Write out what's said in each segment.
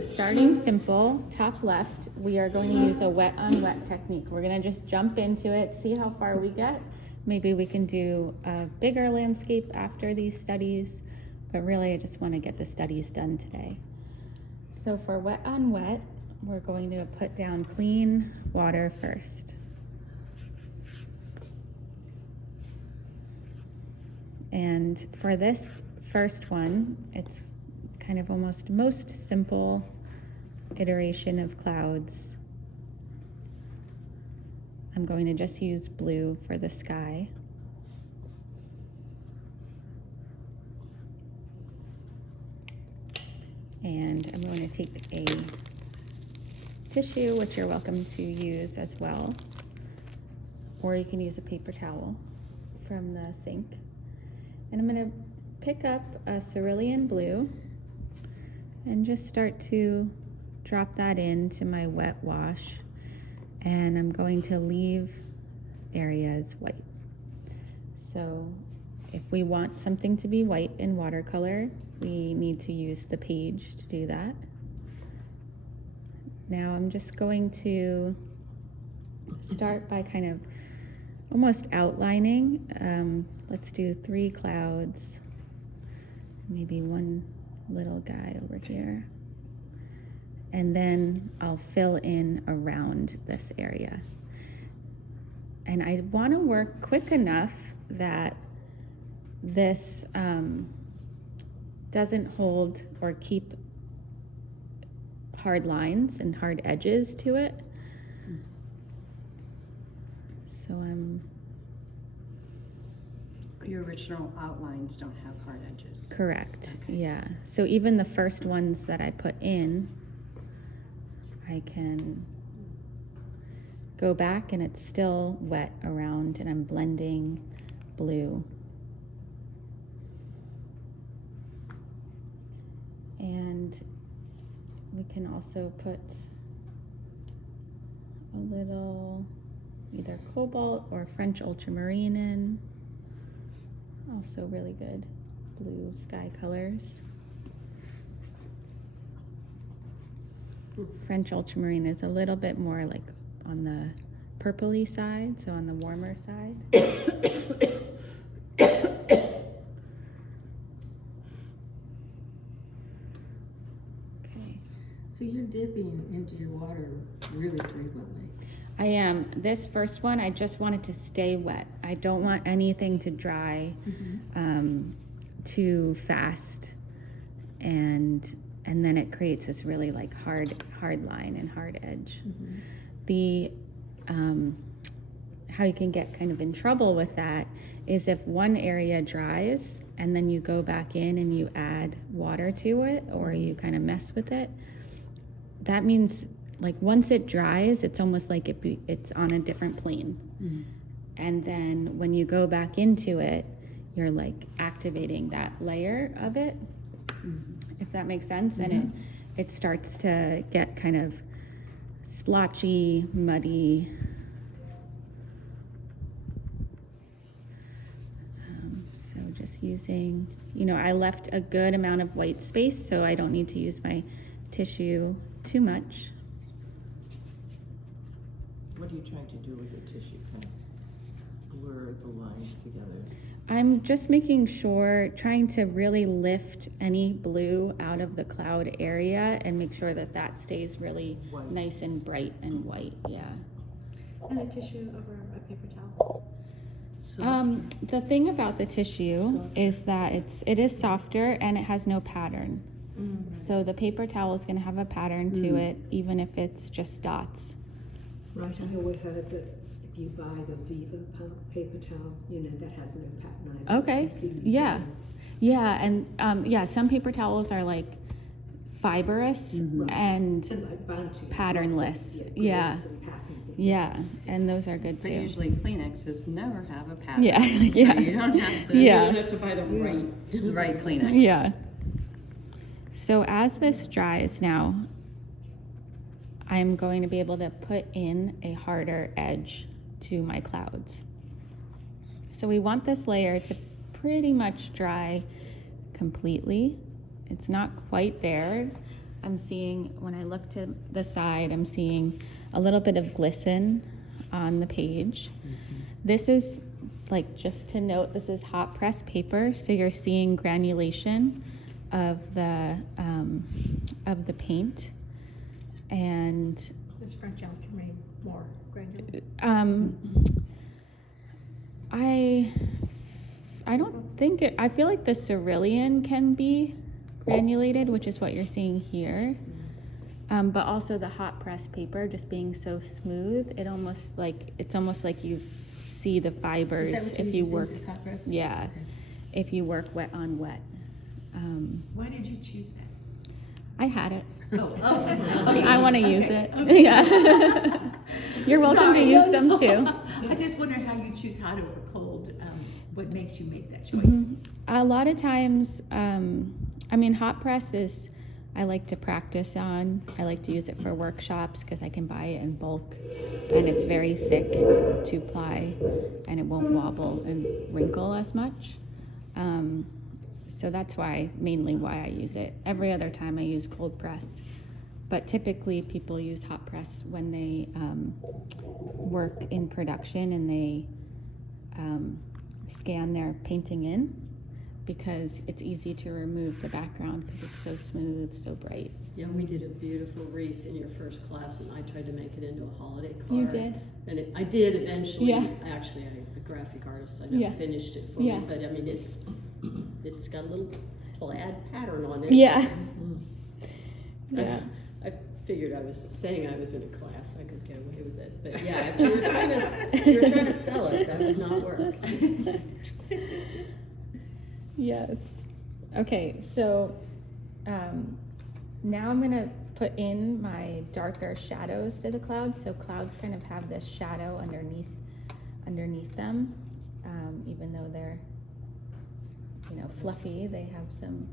Starting simple, top left, we are going to use a wet on wet technique. We're going to just jump into it, see how far we get. Maybe we can do a bigger landscape after these studies, but really I just want to get the studies done today. So for wet on wet, we're going to put down clean water first. And for this first one, it's kind of almost most simple iteration of clouds. I'm going to just use blue for the sky. And I'm going to take a tissue, which you're welcome to use as well, or you can use a paper towel from the sink. And I'm going to pick up a cerulean blue and just start to drop that into my wet wash, and I'm going to leave areas white. So if we want something to be white in watercolor, we need to use the page to do that. Now I'm just going to start by kind of almost outlining. Let's do 3 clouds, maybe one little guy over here, and then I'll fill in around this area. And I want to work quick enough that this doesn't hold or keep hard lines and hard edges to it. So Your original outlines don't have hard edges. correct. Okay. Yeah. So even the first ones that I put in, I can go back and it's still wet around, and I'm blending blue. And we can also put a little either cobalt or French ultramarine in. Also really good blue sky colors. French ultramarine is a little bit more like on the purpley side, so on the warmer side. Okay. So you're dipping into your water really frequently. I am. This first one, I just want it to stay wet. I don't want anything to dry too fast, and then it creates this really like hard line and hard edge. The how you can get kind of in trouble with that is if one area dries and then you go back in and you add water to it, or you kind of mess with it. That means like once it dries, it's almost like it's on a different plane. And then when you go back into it, you're like activating that layer of it, if that makes sense. And it starts to get kind of splotchy, muddy. So just using, I left a good amount of white space, so I don't need to use my tissue too much. What are you trying to do with the tissue? Kind of blur the lines together? I'm just making sure, trying to really lift any blue out of the cloud area and make sure that that stays really White. nice and bright and white. Yeah. And a tissue over a paper towel. So, The thing about the tissue is that it is softer and it has no pattern. So the paper towel is going to have a pattern to it, even if it's just dots. Right, I always heard that if you buy the Viva paper towel, that has no pattern either. It's Okay. completely Yeah. plain. Yeah. And some paper towels are like fibrous Right. and And like Bounty, it's patternless. lots of, Yeah. grids and patterns and yeah. things. And those are good But too. usually Kleenexes never have a pattern. Yeah, So yeah. you don't have to. Yeah. You don't have to buy the right Kleenex. Yeah. So as this dries now, I'm going to be able to put in a harder edge to my clouds. So we want this layer to pretty much dry completely. It's not quite there. I'm seeing, when I look to the side, I'm seeing a little bit of glisten on the page. This is, like, just to note, this is hot press paper, so you're seeing granulation of the paint. And This French Elm made more granular. I don't think it, I feel like the cerulean can be granulated, which is what you're seeing here. But also the hot press paper just being so smooth, it's almost like you see the fibers Is that what if you're you using, work, the hot press? yeah, Okay. if you work wet on wet. Why did you choose that? I had it. Oh, I want to use it. Yeah. You're welcome to use some too. I just wonder how you choose hot over cold, what makes you make that choice? Mhm. A lot of times, hot press is, I like to practice on. I like to use it for workshops because I can buy it in bulk and it's very thick to apply and it won't wobble and wrinkle as much. So that's mainly why I use it. Every other time I use cold press. But typically people use hot press when they work in production and they scan their painting in, because it's easy to remove the background because it's so smooth, so bright. Yeah, we did a beautiful wreath in your first class, and I tried to make it into a holiday card. You did? And I did eventually. Yeah. Actually, I'm a graphic artist. I Yeah. never finished it for Yeah. me, but I mean, it's got a little plaid pattern on it. Yeah. Mm. Yeah. I figured I was saying I was in a class, I could get away with it. But yeah, if you were trying to sell it, that would not work. Yes. Okay, so now I'm gonna put in my darker shadows to the clouds. So clouds kind of have this shadow underneath them, even though they're, fluffy. They have some.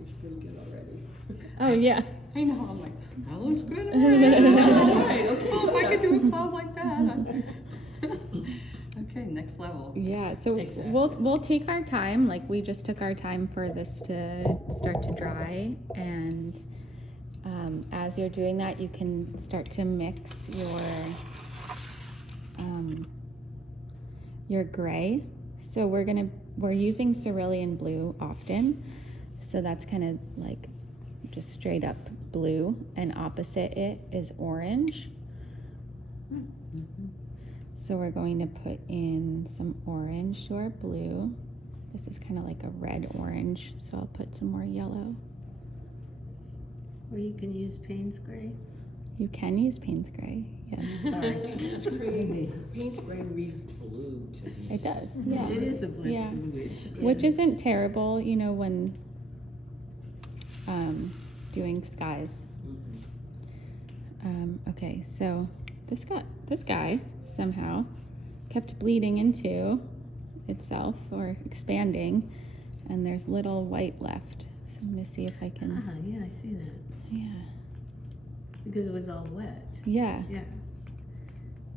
It's pretty good already. Oh yeah. I know, I'm like, that looks good. Right, okay. Oh, if I could do a cloud like that. Okay, next level. Yeah, so Exactly. we'll take our time, like we just took our time for this to start to dry, and as you're doing that, you can start to mix your gray. So we're using cerulean blue often, so that's kind of like just straight up blue, and opposite it is orange. So we're going to put in some orange to our blue. This is kind of like a red orange, so I'll put some more yellow. Or you can use Payne's gray. You can use Payne's gray, yes. It's creamy. Paint's gray reads blue to me. It does, yeah. It is a blend. Yeah. Bluish. Which isn't terrible, when doing skies. Okay, so this guy somehow kept bleeding into itself or expanding, and there's little white left. So I'm gonna see if I can, Yeah, I see that. yeah, Because it was all wet. yeah. Yeah.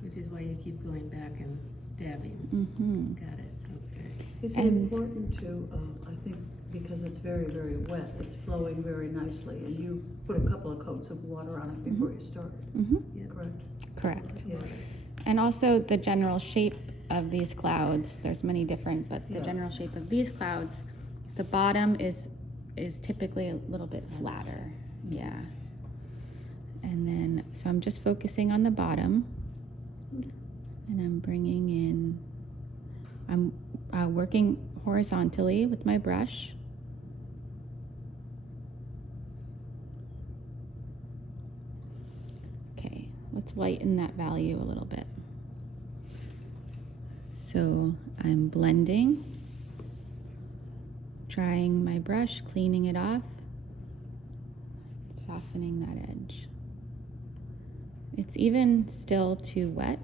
Which is why you keep going back and dabbing. Mm-hmm. Got it, okay. It's And- important to, I think, because it's very, very wet, it's flowing very nicely, and you put a couple of coats of water on it before you start, Mm-hmm. correct? Correct. Yeah. And also the general shape of these clouds, there's many different, but the Yeah. general shape of these clouds, the bottom is typically a little bit flatter, yeah. And then, so I'm just focusing on the bottom, and I'm bringing in, I'm working horizontally with my brush. Okay, let's lighten that value a little bit. So I'm blending, drying my brush, cleaning it off, softening that edge. It's even still too wet.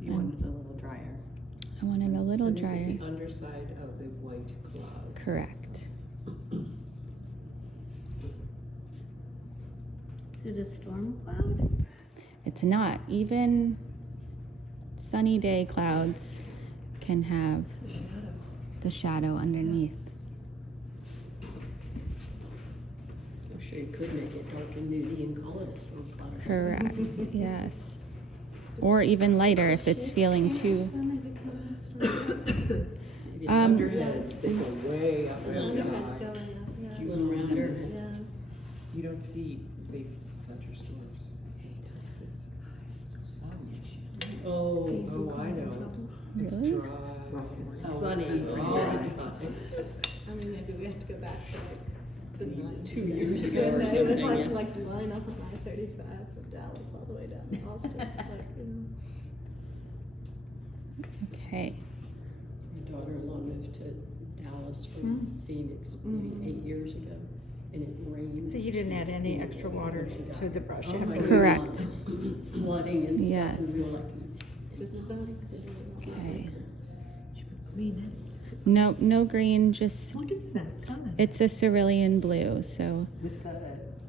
You want it a little drier. I want it a little And drier. This is the underside of the white cloud. Correct. Is it a storm cloud? It's not. Even sunny day clouds can have The shadow. the shadow underneath. Sure, you could make it dark and nudie and call it a storm cloud. Correct, yes. Or even lighter if it's feeling too, Maybe Um, thunderheads, They go way up in the Underhead's sky. going up, yeah. You Little don't rounders. see- Yeah. You don't see big thunderstorms in Texas. Oh, Oh, I know. It's Really? dry. sunny. Oh, I mean, maybe we have to go back to like the 90s. 2 years ago Yeah, or it was something, like yeah. to like line up on I-35 from Dallas all the way down to Austin, like, you know. okay. My daughter-in-law moved to Dallas from Phoenix maybe 8 years ago, and it rained. So you didn't add any extra water to the brush Oh, after? my Correct. goodness. Flooding and stuff, Yes. and we were like, Just about. Okay. Green. No, no green, just, What is that color? it's a cerulean blue, so With the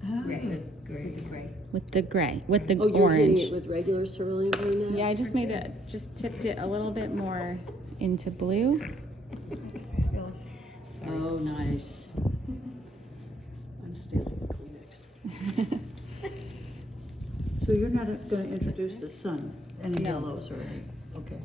Oh. gray, the gray. with the gray, with the oh, you're hitting it orange. with regular cerulean blue now? Yeah, I just made it, just tipped it a little bit more into blue. Oh, nice. I'm stealing the Kleenex. So you're not gonna introduce the sun, any No. yellows or any, okay.